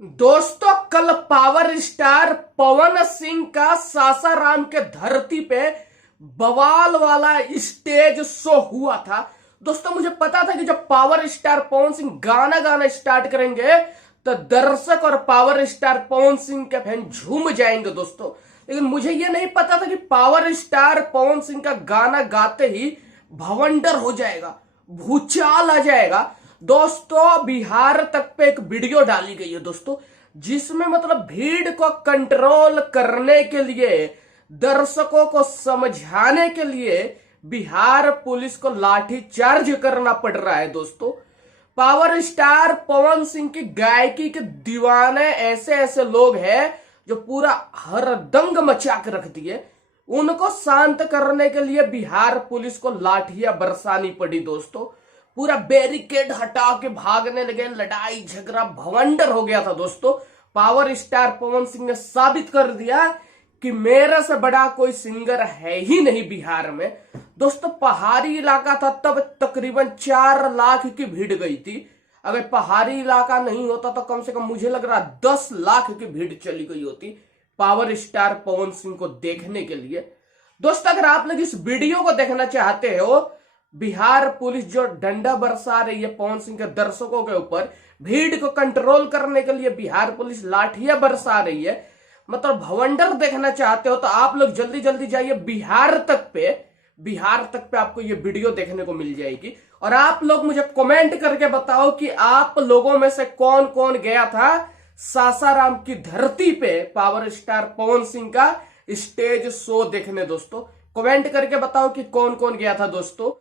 दोस्तों, कल power star Pawan Singh का सासाराम के धरती पे बवाल वाला स्टेज शो हुआ था। दोस्तों, मुझे पता था कि जब पावर स्टार पवन सिंह गाना गाना स्टार्ट करेंगे तो दर्शक और पावर स्टार पवन सिंह के फैन झूम जाएंगे दोस्तों। लेकिन मुझे यह नहीं पता था कि पावर स्टार पवन सिंह का गाना गाते ही भवंडर हो जाएगा, भूचाल आ जाएगा। दोस्तों, बिहार तक पे एक वीडियो डाली गई है दोस्तों, जिसमें मतलब भीड़ को कंट्रोल करने के लिए, दर्शकों को समझाने के लिए बिहार पुलिस को लाठी चार्ज करना पड़ रहा है दोस्तों। पावर स्टार पवन सिंह की गायकी के दीवाने ऐसे ऐसे लोग हैं जो पूरा हरदंग मचा के रख दिए। उनको शांत करने के लिए बिहार पुलिस को लाठियां बरसानी पड़ी दोस्तों। पूरा बैरिकेड हटा के भागने लगे, लड़ाई झगड़ा भवंडर हो गया था दोस्तों। पावर स्टार पवन सिंह ने साबित कर दिया कि मेरे से बड़ा कोई सिंगर है ही नहीं बिहार में। दोस्तों, पहाड़ी इलाका था तब तकरीबन 4 लाख की भीड़ गई थी। अगर पहाड़ी इलाका नहीं होता तो कम से कम मुझे लग रहा 10 लाख की भीड़ चली गई होती पावर स्टार पवन सिंह को देखने के लिए। दोस्तों, अगर आप लोग इस वीडियो को देखना चाहते हो, बिहार पुलिस जो डंडा बरसा रही है पवन सिंह के दर्शकों के ऊपर, भीड़ को कंट्रोल करने के लिए बिहार पुलिस लाठियां बरसा रही है, मतलब भवंडर देखना चाहते हो तो आप लोग जल्दी जल्दी जाइए बिहार तक पे। बिहार तक पे आपको ये वीडियो देखने को मिल जाएगी। और आप लोग मुझे कमेंट करके बताओ कि आप लोगों में से कौन कौन गया था सासाराम की धरती पे पावर स्टार पवन सिंह का स्टेज शो देखने। दोस्तों, कमेंट करके बताओ कि कौन कौन गया था दोस्तों।